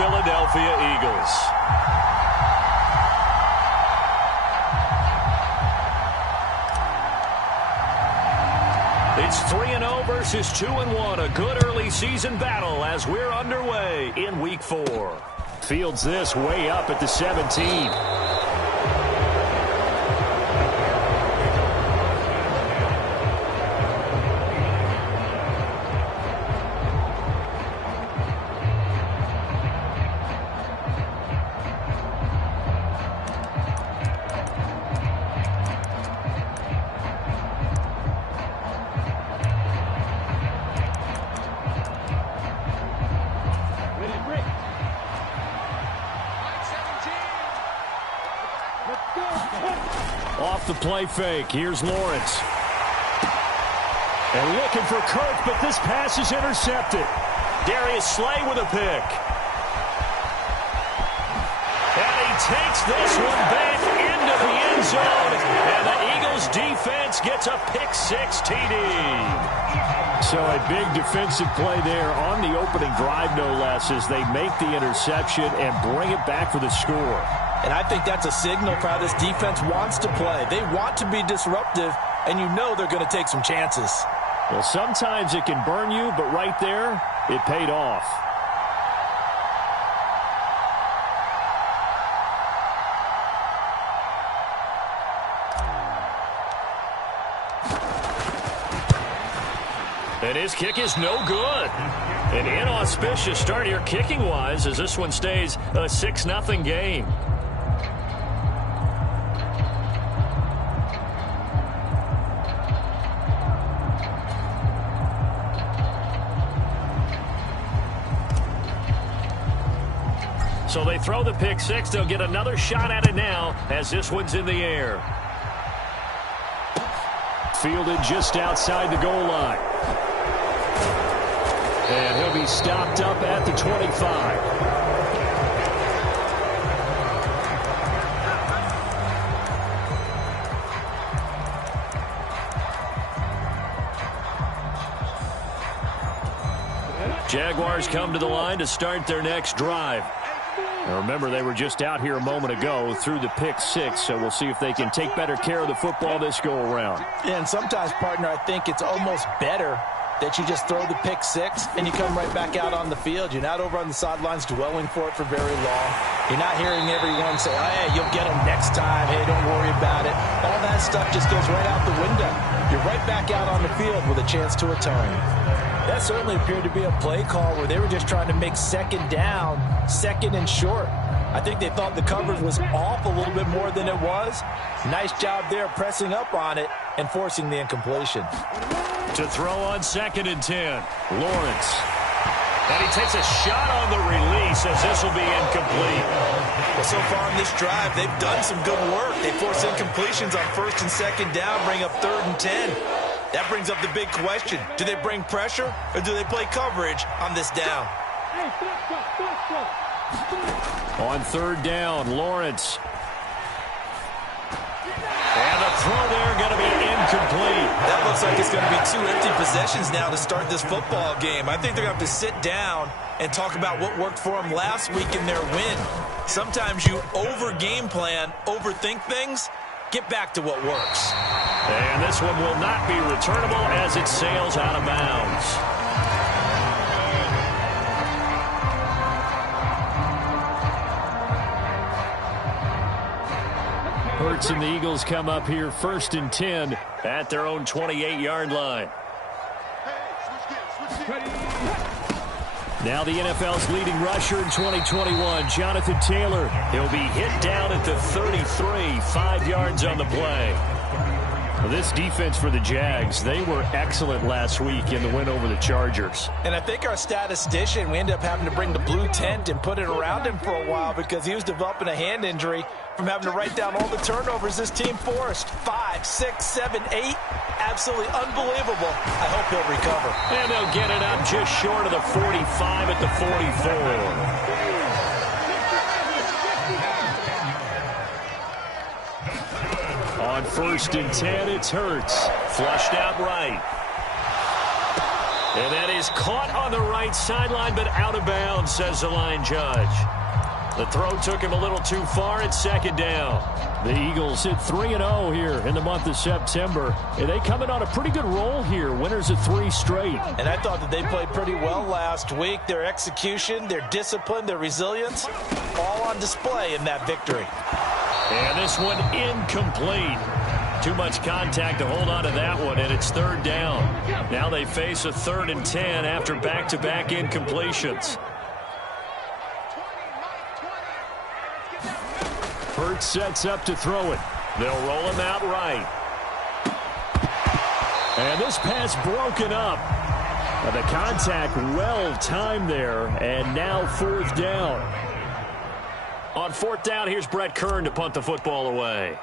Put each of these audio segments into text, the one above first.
Philadelphia Eagles. It's 3-0 versus 2-1. A good early season battle as we're underway in Week 4. Fields this way up at the 17. Off the play fake. Here's Lawrence. And looking for Kirk, but this pass is intercepted. Darius Slay with a pick. And he takes this one back into the end zone. And the Eagles defense gets a pick-6 TD. So a big defensive play there on the opening drive, no less, as they make the interception and bring it back for the score. And I think that's a signal for how this defense wants to play. They want to be disruptive, and you know they're going to take some chances. Well, sometimes it can burn you, but right there, it paid off. And his kick is no good. An inauspicious start here kicking-wise as this one stays a 6-0 game. So they throw the pick-6. They'll get another shot at it now as this one's in the air. Fielded just outside the goal line. And he'll be stopped up at the 25. Jaguars come to the line to start their next drive. Now remember, they were just out here a moment ago through the pick-6, so we'll see if they can take better care of the football this go-around. Yeah, and sometimes, partner, I think it's almost better that you just throw the pick-6 and you come right back out on the field. You're not over on the sidelines dwelling for it for very long. You're not hearing everyone say, oh, hey, you'll get them next time. Hey, don't worry about it. All that stuff just goes right out the window. You're right back out on the field with a chance to atone. That certainly appeared to be a play call where they were just trying to make second down, second and short. I think they thought the coverage was off a little bit more than it was. Nice job there pressing up on it and forcing the incompletion. To throw on 2nd and 10, Lawrence. And he takes a shot on the release as this will be incomplete. Well, so far on this drive, they've done some good work. They force incompletions on 1st and 2nd down, bring up 3rd and 10. That brings up the big question. Do they bring pressure or do they play coverage on this down? On 3rd down, Lawrence. And the throw there going to be incomplete. That looks like it's going to be 2 empty possessions now to start this football game. I think they're going to have to sit down and talk about what worked for them last week in their win. Sometimes you over-game plan, overthink things. Get back to what works. And this one will not be returnable as it sails out of bounds. Hurts and the Eagles come up here 1st and 10 at their own 28-yard line. Now the NFL's leading rusher in 2021, Jonathan Taylor. He'll be hit down at the 33, 5 yards on the play. Well, this defense for the Jags, they were excellent last week in the win over the Chargers. And I think our statistician, we ended up having to bring the blue tent and put it around him for a while because he was developing a hand injury from having to write down all the turnovers this team forced. 5, 6, 7, 8. Absolutely unbelievable. I hope he'll recover. And they'll get it up just short of the 45 at the 44. On 1st and 10, it's Hurts. Flushed out right. And that is caught on the right sideline, but out of bounds, says the line judge. The throw took him a little too far. It's second down. The Eagles hit 3-0 here in the month of September. And they come in on a pretty good roll here. Winners of 3 straight. And I thought that they played pretty well last week. Their execution, their discipline, their resilience, all on display in that victory. And this one incomplete. Too much contact to hold on to that one, and it's third down. Now they face a 3rd and 10 after back-to-back incompletions. Hurts sets up to throw it. They'll roll him out right. And this pass broken up. The contact well timed there, and now 4th down. On 4th down, here's Brett Kern to punt the football away.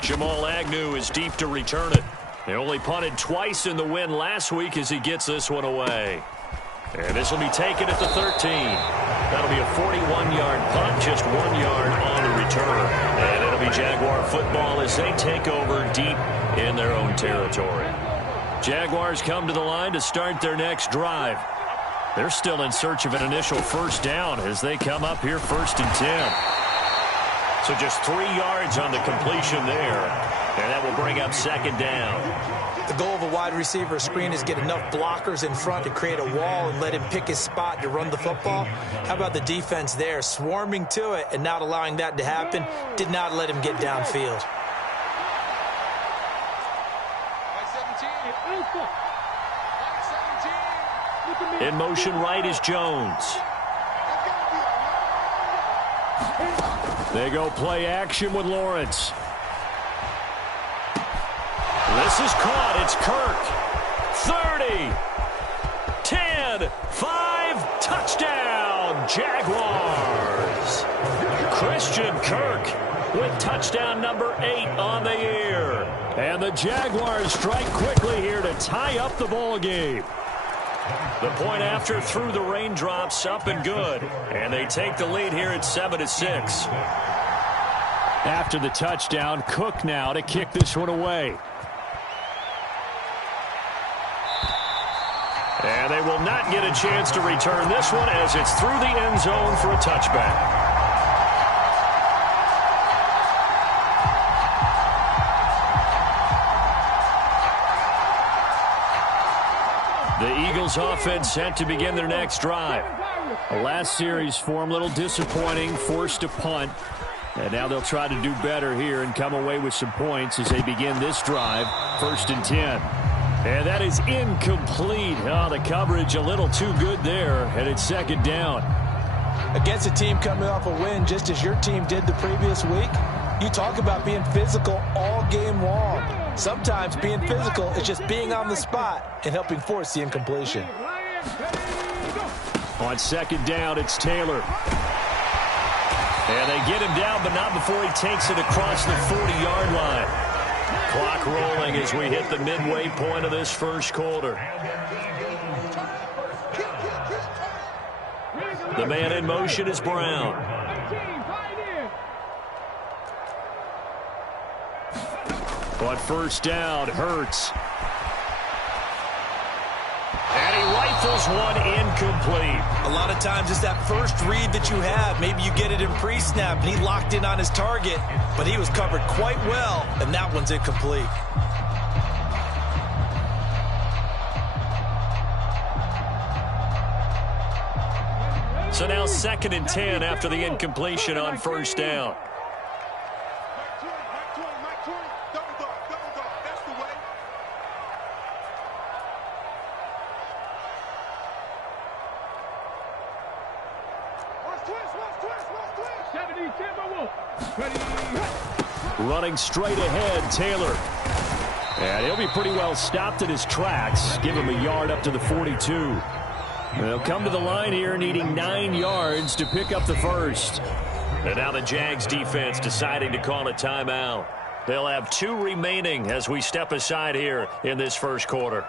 Jamal Agnew is deep to return it. They only punted twice in the win last week as he gets this one away. And this will be taken at the 13. That'll be a 41-yard punt, just 1 yard on the return. And it'll be Jaguar football as they take over deep in their own territory. Jaguars come to the line to start their next drive. They're still in search of an initial 1st down as they come up here 1st and 10. So just 3 yards on the completion there. And that will bring up 2nd down. The goal of a wide receiver screen is get enough blockers in front to create a wall and let him pick his spot to run the football. How about the defense there, swarming to it and not allowing that to happen? Did not let him get downfield. In motion right is Jones. They go play action with Lawrence. This is caught. It's Kirk. 30, 10, 5, touchdown, Jaguars. Christian Kirk with touchdown number 8 on the year. And the Jaguars strike quickly here to tie up the ball game. The point after through the raindrops, up and good. And they take the lead here at 7-6. After the touchdown, Cook now to kick this one away. And they will not get a chance to return this one as it's through the end zone for a touchback. The Eagles offense set to begin their next drive. The last series for them, a little disappointing, forced to punt. And now they'll try to do better here and come away with some points as they begin this drive, 1st and 10. And that is incomplete. Oh, the coverage a little too good there, and it's 2nd down. Against a team coming off a win, just as your team did the previous week, you talk about being physical all game long. Sometimes being physical is just being on the spot and helping force the incompletion. On 2nd down, it's Taylor. And they get him down, but not before he takes it across the 40-yard line. Clock rolling as we hit the midway point of this first quarter. The man in motion is Brown. On 1st down, Hurts. And he rifles one incomplete. A lot of times it's that first read that you have. Maybe you get it in pre-snap, and he locked in on his target, but he was covered quite well, and that one's incomplete. So now 2nd and 10 after the incompletion on 1st down. Running straight ahead, Taylor. And he'll be pretty well stopped in his tracks. Give him a yard up to the 42. They'll come to the line here needing 9 yards to pick up the first. And now the Jags defense deciding to call a timeout. They'll have 2 remaining as we step aside here in this first quarter.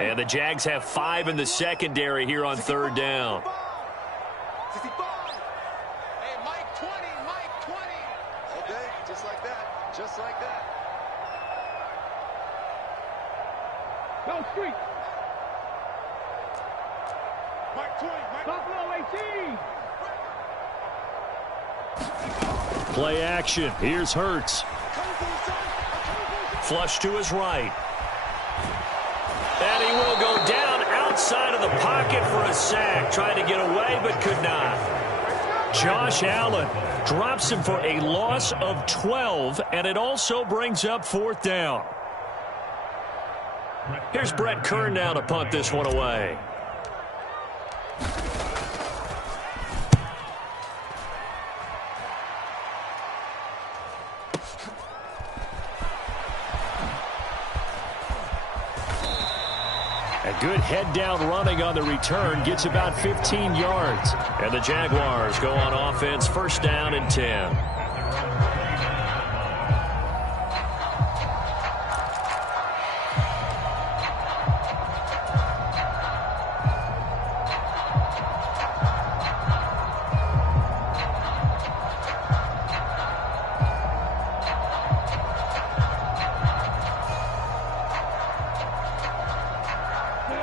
And the Jags have 5 in the secondary here on 3rd down. Go street. Mark 20. Buffalo 18. Play action. Here's Hurts. Flush to his right. And he will go down outside of the pocket for a sack. Tried to get away, but could not. Josh Allen drops him for a loss of 12, and it also brings up 4th down. Here's Brett Kern now to punt this one away. A good head-down running on the return. Gets about 15 yards. And the Jaguars go on offense, 1st down and 10.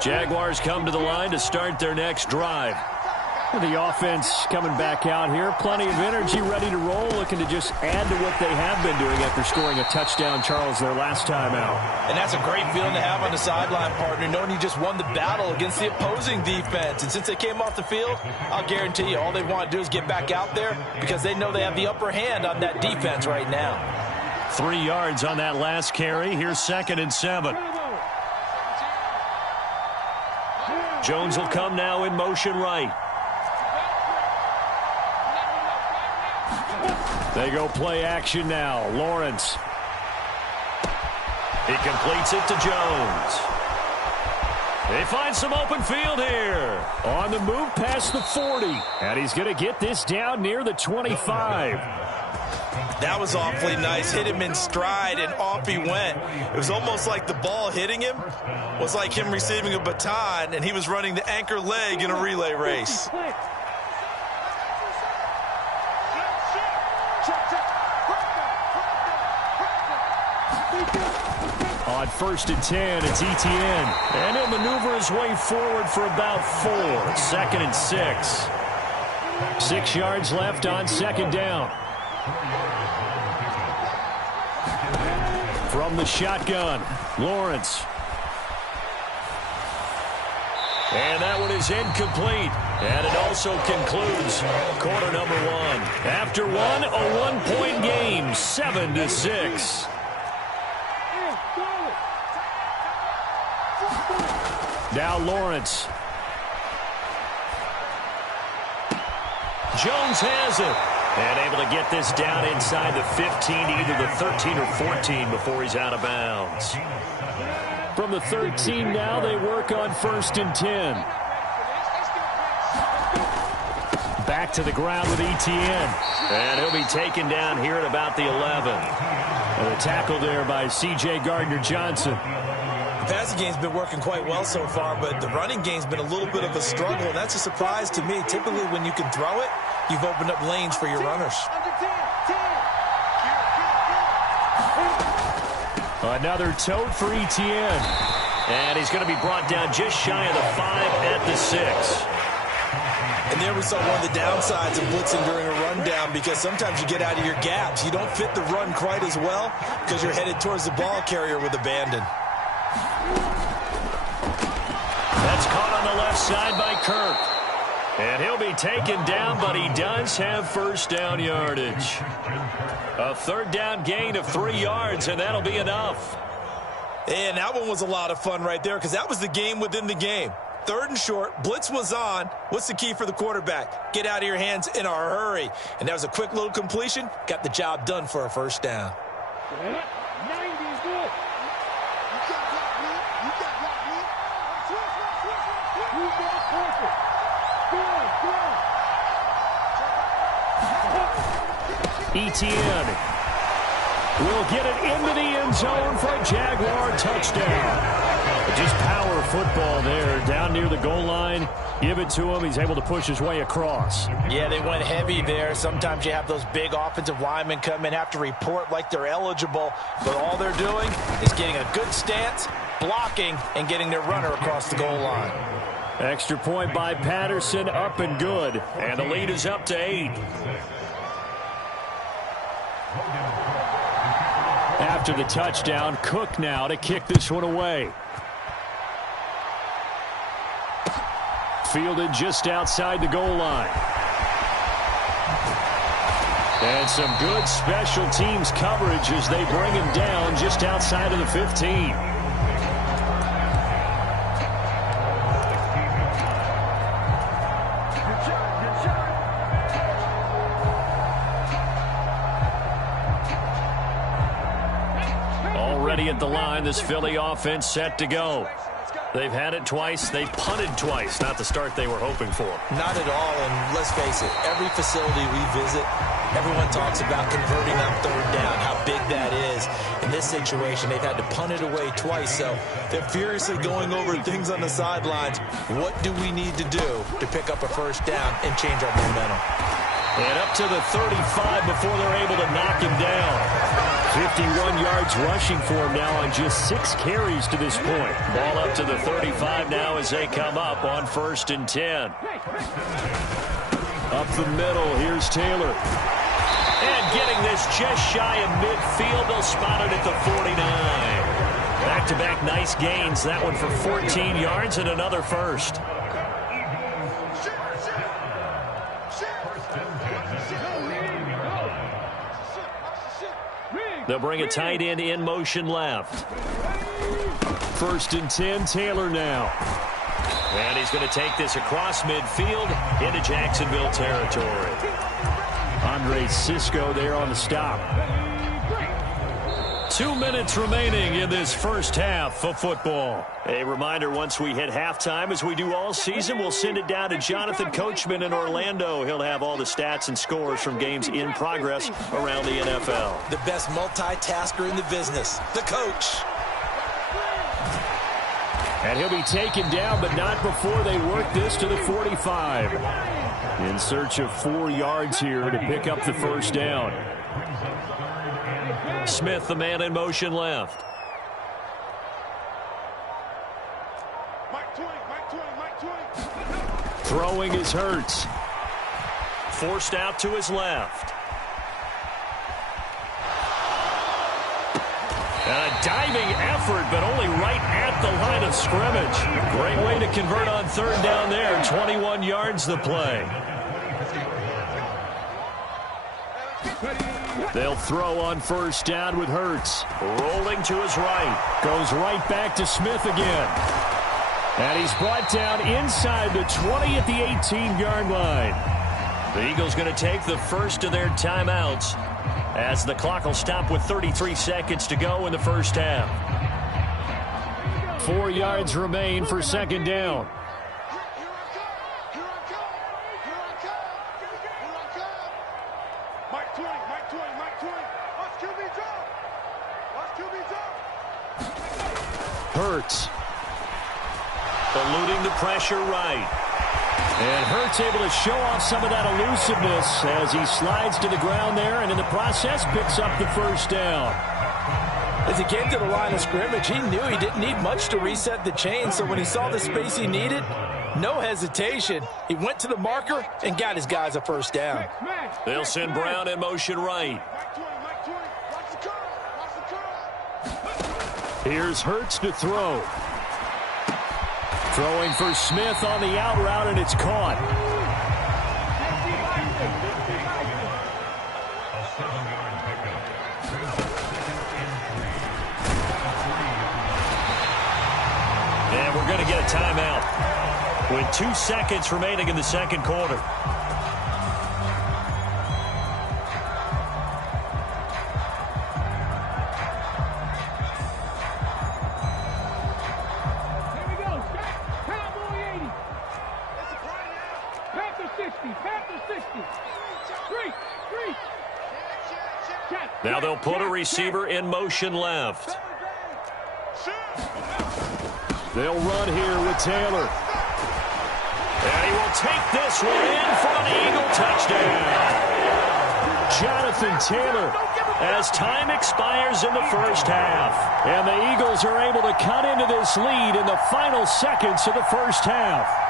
Jaguars come to the line to start their next drive. The offense coming back out here. Plenty of energy, ready to roll, looking to just add to what they have been doing after scoring a touchdown, Charles, their last time out. And that's a great feeling to have on the sideline, partner, knowing you just won the battle against the opposing defense. And since they came off the field, I'll guarantee you all they want to do is get back out there because they know they have the upper hand on that defense right now. 3 yards on that last carry. Here's 2nd and 7. Jones will come now in motion right. They go play action now. Lawrence. He completes it to Jones. They find some open field here. On the move past the 40. And he's going to get this down near the 25. That was awfully nice. Hit him in stride, and off he went. It was almost like the ball hitting him was like him receiving a baton, and he was running the anchor leg in a relay race. On 1st and 10, it's Etienne. And he'll maneuver his way forward for about 4. 2nd and 6. 6 yards left on 2nd down. From the shotgun, Lawrence. And that one is incomplete. And it also concludes quarter number 1. After one, a 1-point game, 7-6. Now Lawrence. Jones has it. And able to get this down inside the 15, either the 13 or 14 before he's out of bounds. From the 13 now, they work on 1st and 10. Back to the ground with Etienne. And he'll be taken down here at about the 11. And a tackle there by C.J. Gardner-Johnson. The passing game's been working quite well so far, but the running game's been a little bit of a struggle, and that's a surprise to me. Typically, when you can throw it, you've opened up lanes for your runners. Another tote for Etienne. And he's going to be brought down just shy of the 5 at the 6. And there we saw one of the downsides of blitzing during a rundown, because sometimes you get out of your gaps. You don't fit the run quite as well because you're headed towards the ball carrier with abandon. That's caught on the left side by Kirk. And he'll be taken down, but he does have 1st down yardage. A 3rd down gain of 3 yards, and that'll be enough. And that one was a lot of fun right there, because that was the game within the game. 3rd and short, blitz was on. What's the key for the quarterback? Get out of your hands in a hurry. And that was a quick little completion. Got the job done for a 1st down. 90 is good. Etienne will get it into the end zone for a Jaguar touchdown. Just power football there down near the goal line. Give it to him. He's able to push his way across. Yeah, they went heavy there. Sometimes you have those big offensive linemen come in, have to report like they're eligible, but all they're doing is getting a good stance blocking and getting their runner across the goal line. Extra point by Patterson, up and good. And the lead is up to 8. After the touchdown, Cook now to kick this one away. Fielded just outside the goal line. And some good special teams coverage as they bring him down just outside of the 15. Already at the line, this Philly offense set to go. They've had it twice. They've punted twice. Not the start they were hoping for. Not at all, and let's face it, every facility we visit, everyone talks about converting on third down, how big that is. In this situation, they've had to punt it away twice, so they're furiously going over things on the sidelines. What do we need to do to pick up a first down and change our momentum? And up to the 35 before they're able to knock him down. 51 yards rushing for him now on just 6 carries to this point. Ball up to the 35 now as they come up on 1st and 10. Up the middle, here's Taylor. And getting this just shy of midfield, they'll spot it at the 49. Back-to-back nice gains, that one for 14 yards and another first. They'll bring a tight end in motion left. 1st and 10, Taylor now. And he's going to take this across midfield into Jacksonville territory. Andre Cisco there on the stop. 2 minutes remaining in this first half of football. A reminder, once we hit halftime, as we do all season, we'll send it down to Jonathan Coachman in Orlando. He'll have all the stats and scores from games in progress around the NFL. The best multitasker in the business, the coach. And he'll be taken down, but not before they work this to the 45. In search of 4 yards here to pick up the first down. Smith, the man in motion left. Throwing is Hurts. Forced out to his left. And a diving effort, but only right at the line of scrimmage. Great way to convert on third down there. 21 yards the play. They'll throw on first down with Hurts. Rolling to his right. Goes right back to Smith again. And he's brought down inside the 20 at the 18-yard line. The Eagles going to take the first of their timeouts as the clock will stop with 33 seconds to go in the first half. 4 yards remain for second down. Hurts. Eluding the pressure right. And Hurts able to show off some of that elusiveness as he slides to the ground there and in the process picks up the first down. As he came to the line of scrimmage, he knew he didn't need much to reset the chain, so when he saw the space he needed, no hesitation. He went to the marker and got his guys a first down. They'll send Brown in motion right. Here's Hurts to throw. Throwing for Smith on the out route, and it's caught. And we're going to get a timeout with 2 seconds remaining in the second quarter. Now they'll put a receiver in motion left. They'll run here with Taylor. And he will take this one in for an Eagle touchdown. Jonathan Taylor as time expires in the first half. And the Eagles are able to cut into this lead in the final seconds of the first half.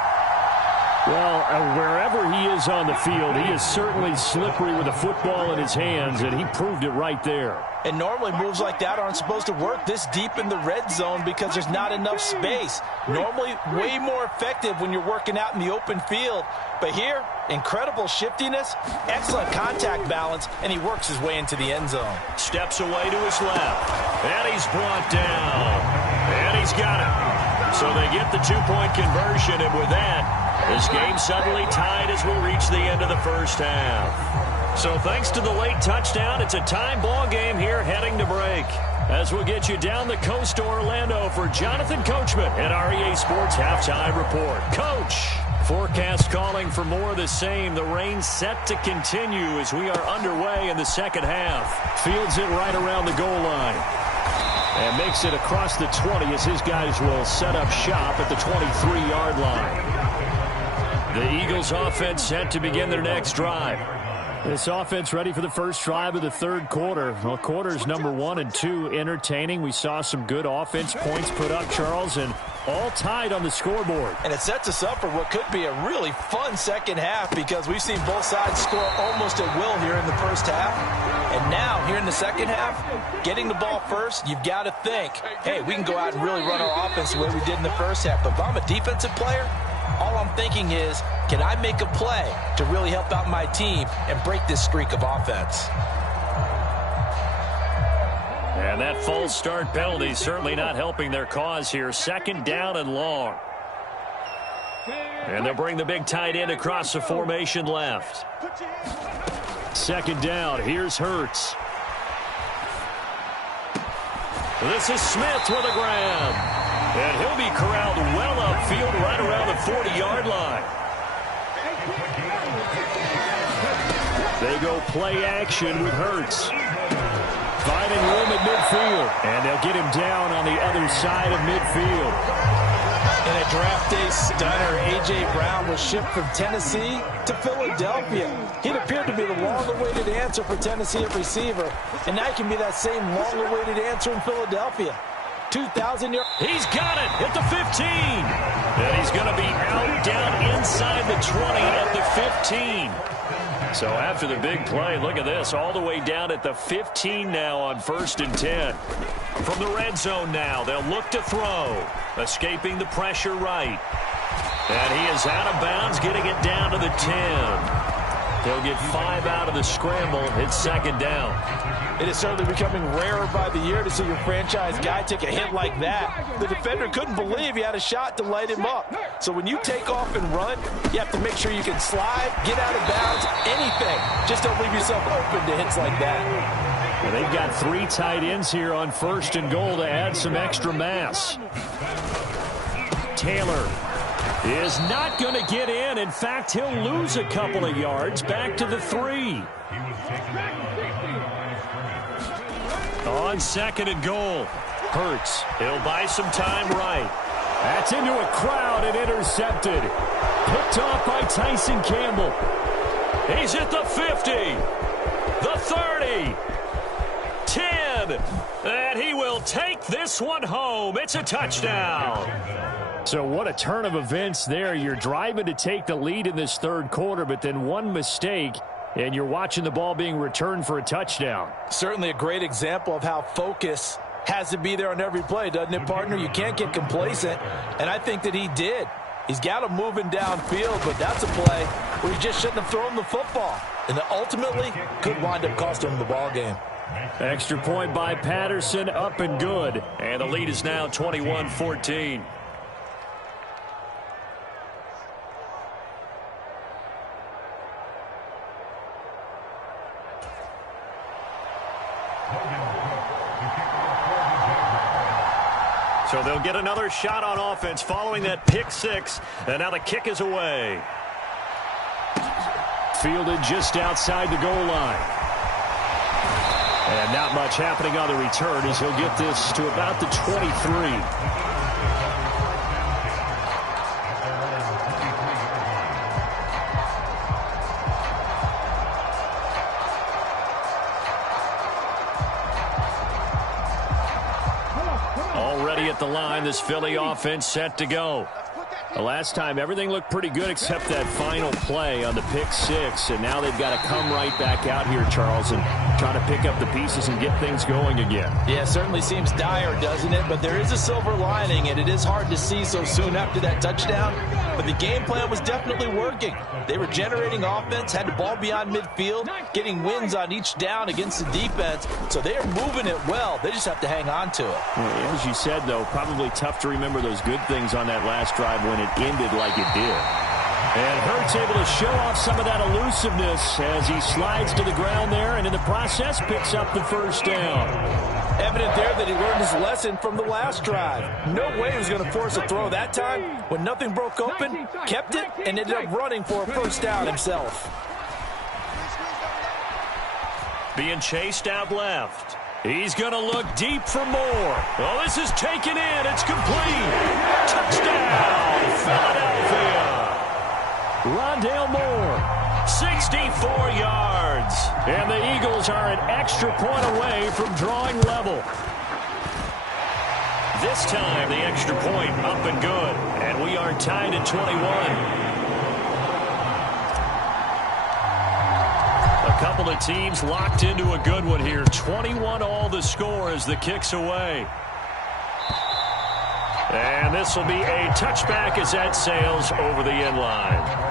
Well, wherever he is on the field, he is certainly slippery with the football in his hands, and he proved it right there. And normally moves like that aren't supposed to work this deep in the red zone because there's not enough space. Normally way more effective when you're working out in the open field. But here, incredible shiftiness, excellent contact balance, and he works his way into the end zone. Steps away to his left, and he's brought down. And he's got it. So they get the two-point conversion, and with that, this game suddenly tied as we reach the end of the first half. So thanks to the late touchdown, it's a time ball game here heading to break. As we'll get you down the coast to Orlando for Jonathan Coachman at our EA Sports Halftime Report. Coach, forecast calling for more of the same. The rain set to continue as we are underway in the second half. Fields it right around the goal line. And makes it across the 20 as his guys will set up shop at the 23-yard line. The Eagles offense set to begin their next drive. This offense ready for the first drive of the third quarter. Well, quarters number 1 and 2 entertaining. We saw some good offense points put up, Charles, and all tied on the scoreboard. And it sets us up for what could be a really fun second half because we've seen both sides score almost at will here in the first half. And now, here in the second half, getting the ball first, you've got to think, hey, we can go out and really run our offense the way we did in the first half. But if I'm a defensive player, all I'm thinking is, can I make a play to really help out my team and break this streak of offense? And that false start penalty certainly not helping their cause here. Second down and long. And they'll bring the big tight end across the formation left. Second down. Here's Hurts. This is Smith with a grab. And he'll be corralled well upfield right around the 40-yard line. They go play action with Hurts. Finding room at midfield. And they'll get him down on the other side of midfield. In a draft day stunner, A.J. Brown was shipped from Tennessee to Philadelphia. He'd appeared to be the long-awaited answer for Tennessee at receiver. And now he can be that same long-awaited answer in Philadelphia. 2,000 yards. He's got it at the 15. And he's going to be out down inside the 20 at the 15. So after the big play, look at this, all the way down at the 15 now on 1st and 10. From the red zone now, they'll look to throw. Escaping the pressure right. And he is out of bounds, getting it down to the 10. He'll get 5 out of the scramble. It's second down. It is certainly becoming rarer by the year to see your franchise guy take a hit like that. The defender couldn't believe he had a shot to light him up. So when you take off and run, you have to make sure you can slide, get out of bounds, anything. Just don't leave yourself open to hits like that. Well, they've got 3 tight ends here on 1st and goal to add some extra mass. Taylor is not going to get in. In fact, he'll lose a couple of yards back to the 3. On 2nd and goal. Hurts. He'll buy some time right. That's into a crowd and intercepted. Picked off by Tyson Campbell. He's at the 50. The 30. 10. And he will take this one home. It's a touchdown. So what a turn of events there. You're driving to take the lead in this third quarter, but then one mistake, and you're watching the ball being returned for a touchdown. Certainly a great example of how focus has to be there on every play, doesn't it, partner? You can't get complacent, and I think that he did. He's got him moving downfield, but that's a play where he just shouldn't have thrown the football. And that ultimately could wind up costing him the ball game. Extra point by Patterson, up and good. And the lead is now 21-14. So they'll get another shot on offense following that pick 6. And now the kick is away. Fielded just outside the goal line. And not much happening on the return as he'll get this to about the 23. the line. This Philly offense set to go. The last time, everything looked pretty good except that final play on the pick six. And now they've got to come right back out here, Charles, and try to pick up the pieces and get things going again. Yeah, it certainly seems dire, doesn't it? But there is a silver lining, and it is hard to see so soon after that touchdown. But the game plan was definitely working. They were generating offense, had the ball beyond midfield, getting wins on each down against the defense. So they are moving it well. They just have to hang on to it. Well, as you said, though, probably tough to remember those good things on that last drive when it ended like it did. And Hurts able to show off some of that elusiveness as he slides to the ground there and in the process picks up the first down. Evident there that he learned his lesson from the last drive. No way he was going to force a throw that time. When nothing broke open, kept it, and ended up running for a first down himself. Being chased out left. He's going to look deep for more. Oh, this is taken in. It's complete. Touchdown, Philadelphia. Rondale Moore, 64 yards. And the Eagles are an extra point away from drawing level. This time, the extra point up and good. And we are tied at 21. A couple of teams locked into a good one here. 21 all the score as the kick's away. And this will be a touchback as that sails over the end line.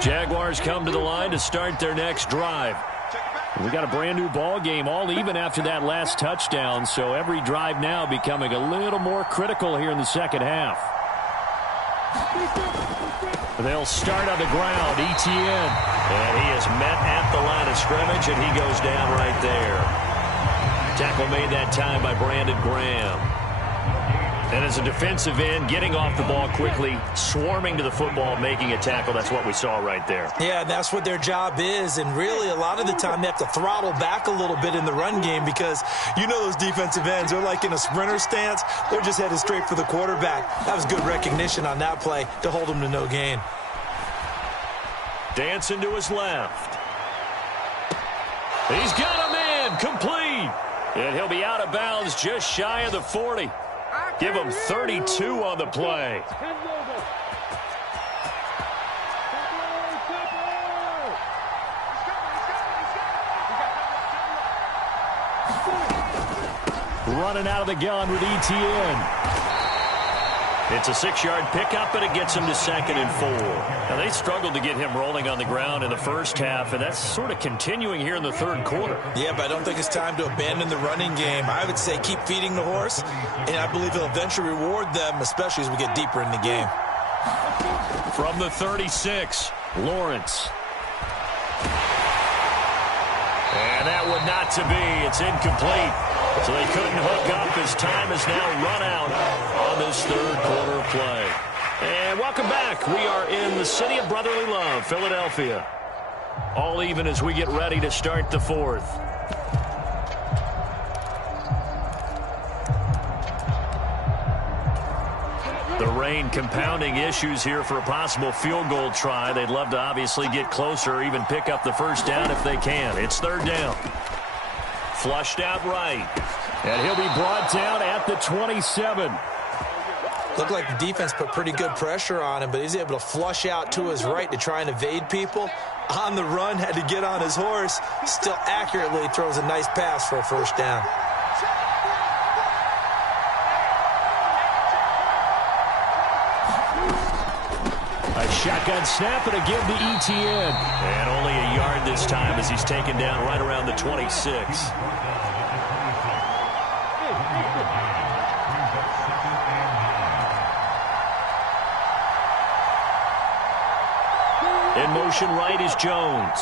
Jaguars come to the line to start their next drive. We got a brand new ball game, all even after that last touchdown, so every drive now becoming a little more critical here in the second half. They'll start on the ground, Etienne. And he is met at the line of scrimmage, and he goes down right there. Tackle made that time by Brandon Graham. And as a defensive end, getting off the ball quickly, swarming to the football, making a tackle, that's what we saw right there. Yeah, and that's what their job is. And really, a lot of the time, they have to throttle back a little bit in the run game because you know those defensive ends, they're like in a sprinter stance. They're just headed straight for the quarterback. That was good recognition on that play to hold them to no gain. Dancing to his left. He's got a man, complete. And he'll be out of bounds just shy of the 40. Give him 32 on the play. Running out of the gun with Etienne. It's a 6-yard pickup, and it gets him to 2nd and 4. Now, they struggled to get him rolling on the ground in the first half, and that's sort of continuing here in the third quarter. Yeah, but I don't think it's time to abandon the running game. I would say keep feeding the horse, and I believe he'll eventually reward them, especially as we get deeper in the game. From the 36, Lawrence. And that would not to be. It's incomplete. So they couldn't hook up. His time is now run out on this third quarter play. And welcome back. We are in the city of brotherly love, Philadelphia. All even as we get ready to start the fourth. The rain compounding issues here for a possible field goal try. They'd love to obviously get closer or even pick up the first down if they can. It's third down. Flushed out right. And he'll be brought down at the 27. Looked like the defense put pretty good pressure on him, but he's able to flush out to his right to try and evade people. On the run, had to get on his horse. Still accurately throws a nice pass for a first down. A shotgun snap and a give to Etienne. And only a yard this time as he's taken down right around the 26. In motion right is Jones.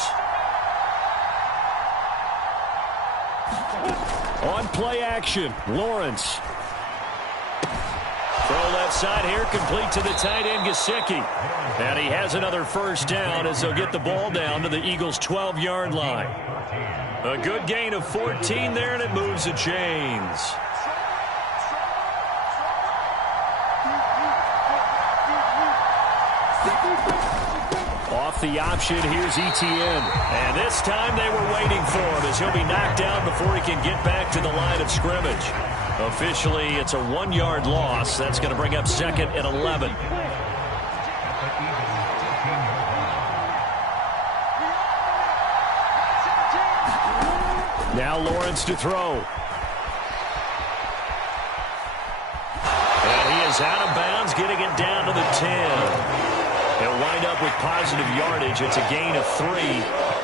On play action, Lawrence. Throw left side here, complete to the tight end, Gesicki. And he has another first down as they'll get the ball down to the Eagles' 12-yard line. A good gain of 14 there, and it moves the chains. Off the option, here's Etienne. And this time they were waiting for him as he'll be knocked down before he can get back to the line of scrimmage. Officially, it's a 1-yard loss. That's going to bring up second and 11. Now Lawrence to throw. And he is out of bounds, getting it down to the 10. He'll wind up with positive yardage. It's a gain of 3,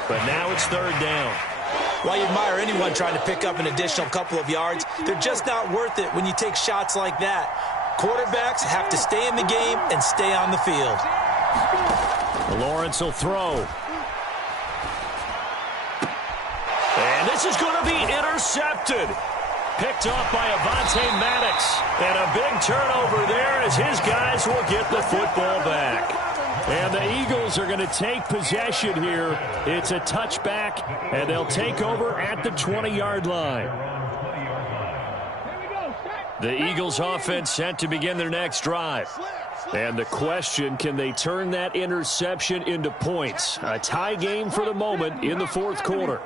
but now it's third down. Well, you admire anyone trying to pick up an additional couple of yards. They're just not worth it when you take shots like that. Quarterbacks have to stay in the game and stay on the field. Lawrence will throw. And this is going to be intercepted. Picked off by Avonte Maddox. And a big turnover there as his guys will get the football back. And the Eagles are going to take possession here. It's a touchback, and they'll take over at the 20-yard line. The Eagles offense set to begin their next drive. And the question, can they turn that interception into points? A tie game for the moment in the fourth quarter.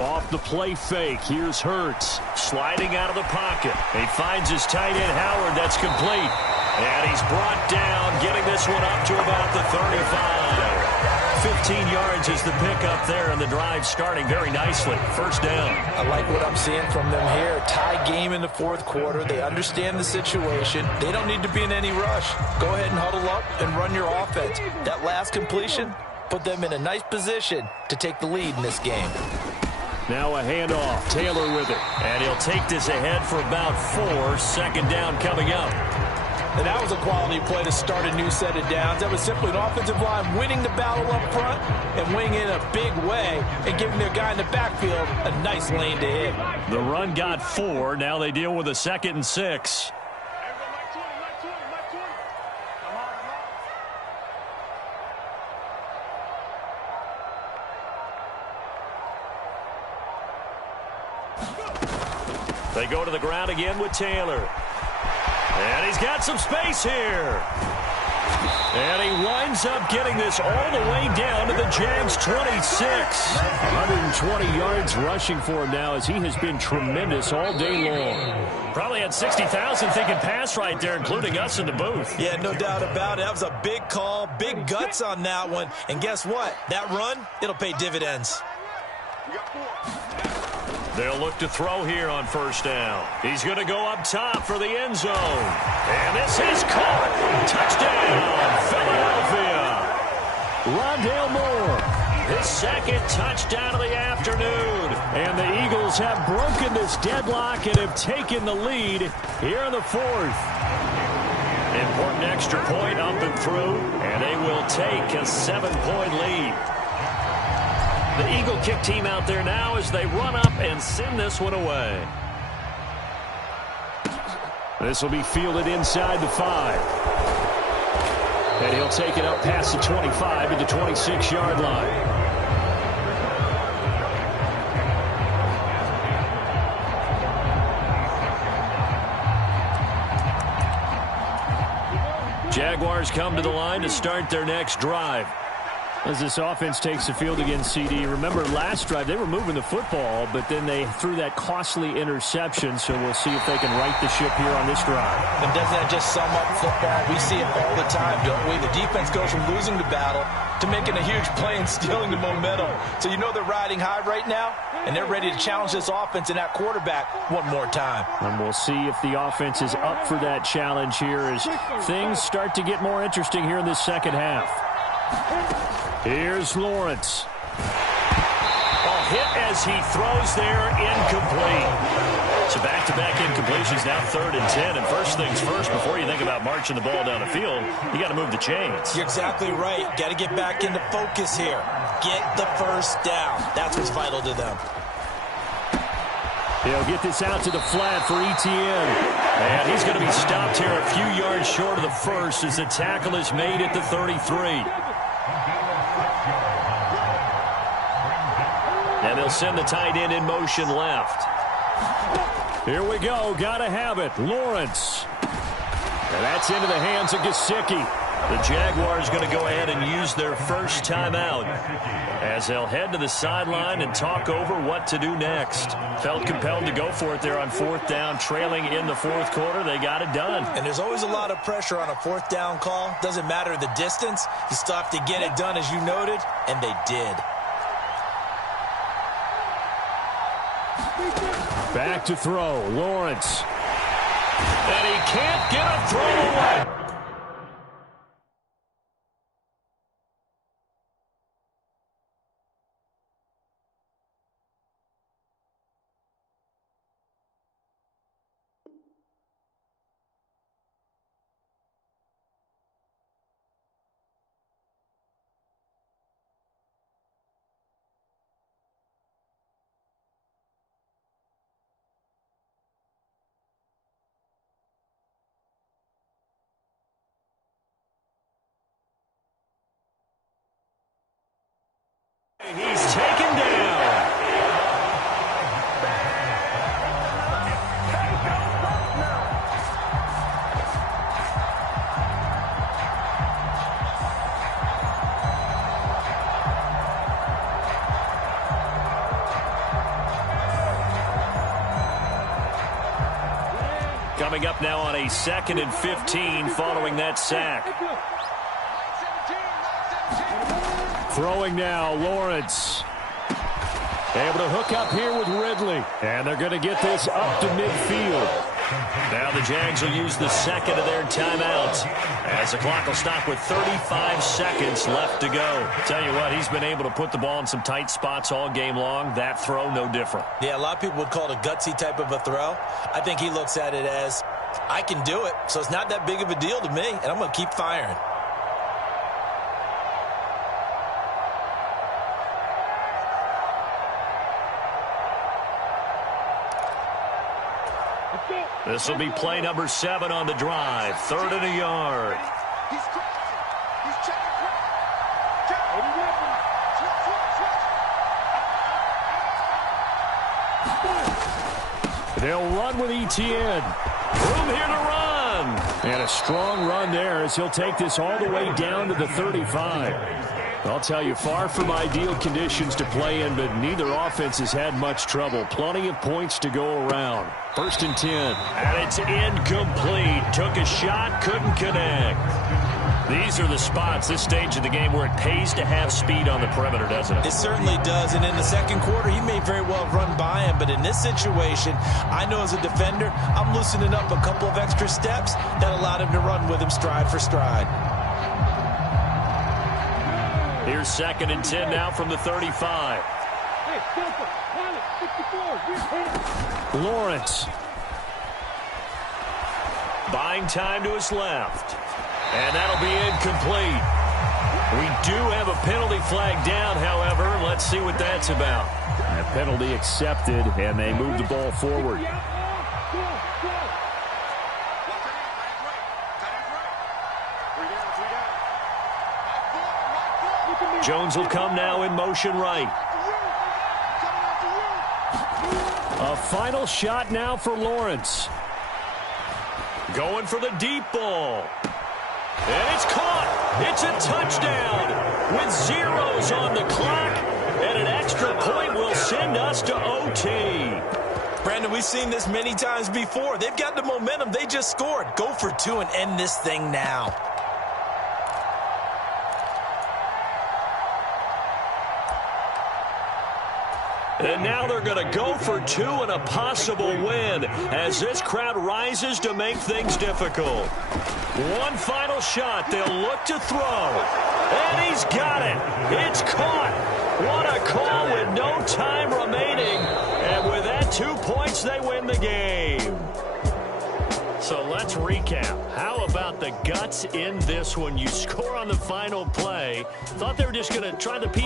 Off the play fake, here's Hurts. Sliding out of the pocket. He finds his tight end Howard, that's complete. And he's brought down, getting this one up to about the 35. 15 yards is the pickup there, and the drive starting very nicely. First down. I like what I'm seeing from them here. Tie game in the fourth quarter. They understand the situation. They don't need to be in any rush. Go ahead and huddle up and run your offense. That last completion put them in a nice position to take the lead in this game. Now a handoff. Taylor with it. And he'll take this ahead for about 4. Second down coming up. And that was a quality play to start a new set of downs. That was simply an offensive line winning the battle up front and winning in a big way and giving their guy in the backfield a nice lane to hit. The run got 4. Now they deal with a 2nd and 6. They go to the ground again with Taylor. And he's got some space here. And he winds up getting this all the way down to the Jags 26. 120 yards rushing for him now as he has been tremendous all day long. Probably had 60,000 thinking pass right there, including us in the booth. Yeah, no doubt about it. That was a big call, big guts on that one. And guess what? That run, it'll pay dividends. They'll look to throw here on first down. He's going to go up top for the end zone. And this is caught. Touchdown, Philadelphia. Rondale Moore, his second touchdown of the afternoon. And the Eagles have broken this deadlock and have taken the lead here in the fourth. Important extra point up and through, and they will take a 7-point lead. The Eagle kick team out there now as they run up and send this one away. This will be fielded inside the 5. And he'll take it up past the 25 at the 26-yard line. Jaguars come to the line to start their next drive. As this offense takes the field against CD, remember last drive they were moving the football, but then they threw that costly interception, so we'll see if they can right the ship here on this drive. And doesn't that just sum up football? We see it all the time, don't we? The defense goes from losing the battle to making a huge play and stealing the momentum. So you know they're riding high right now, and they're ready to challenge this offense and that quarterback one more time. And we'll see if the offense is up for that challenge here as things start to get more interesting here in this second half. Here's Lawrence. A hit as he throws there, incomplete. So back-to-back incompletions, now 3rd and 10. And first things first, before you think about marching the ball down the field, you got to move the chains. You're exactly right. Got to get back into focus here. Get the first down. That's what's vital to them. He'll get this out to the flat for Etienne. And he's going to be stopped here a few yards short of the first as the tackle is made at the 33. And they'll send the tight end in motion left. Here we go. Got to have it. Lawrence. And that's into the hands of Gesicki. The Jaguars going to go ahead and use their first timeout as they'll head to the sideline and talk over what to do next. Felt compelled to go for it there on fourth down, trailing in the fourth quarter. They got it done. And there's always a lot of pressure on a fourth down call. Doesn't matter the distance. You still have to get it done, as you noted, and they did. Back to throw. Lawrence. And he can't get a throw away. He's taken down. Coming up now on a 2nd and 15 following that sack. Throwing now, Lawrence. Able to hook up here with Ridley. And they're going to get this up to midfield. Now the Jags will use the second of their timeouts as the clock will stop with 35 seconds left to go. Tell you what, he's been able to put the ball in some tight spots all game long. That throw, no different. Yeah, a lot of people would call it a gutsy type of a throw. I think he looks at it as, I can do it, so it's not that big of a deal to me, and I'm going to keep firing. This will be play number 7 on the drive. 3rd and a yard. They'll run with Etienne. Room here to run. And a strong run there as he'll take this all the way down to the 35. I'll tell you, far from ideal conditions to play in, but neither offense has had much trouble. Plenty of points to go around. 1st and 10. And it's incomplete. Took a shot, couldn't connect. These are the spots, this stage of the game, where it pays to have speed on the perimeter, doesn't it? It certainly does. And in the second quarter, he may very well have run by him. But in this situation, I know as a defender, I'm loosening up a couple of extra steps that allowed him to run with him stride for stride. Here's 2nd and 10 now from the 35. Lawrence. Buying time to his left. And that'll be incomplete. We do have a penalty flag down, however. Let's see what that's about. A penalty accepted, and they move the ball forward. Jones will come now in motion right. A final shot now for Lawrence. Going for the deep ball. And it's caught. It's a touchdown with zeros on the clock. And an extra point will send us to OT. Brandon, we've seen this many times before. They've got the momentum. They just scored. Go for 2 and end this thing now. And now they're going to go for 2 and a possible win as this crowd rises to make things difficult. One final shot. They'll look to throw. And he's got it. It's caught. What a call with no time remaining. And with that 2 points, they win the game. So let's recap. How about the guts in this one? You score on the final play. Thought they were just going to try the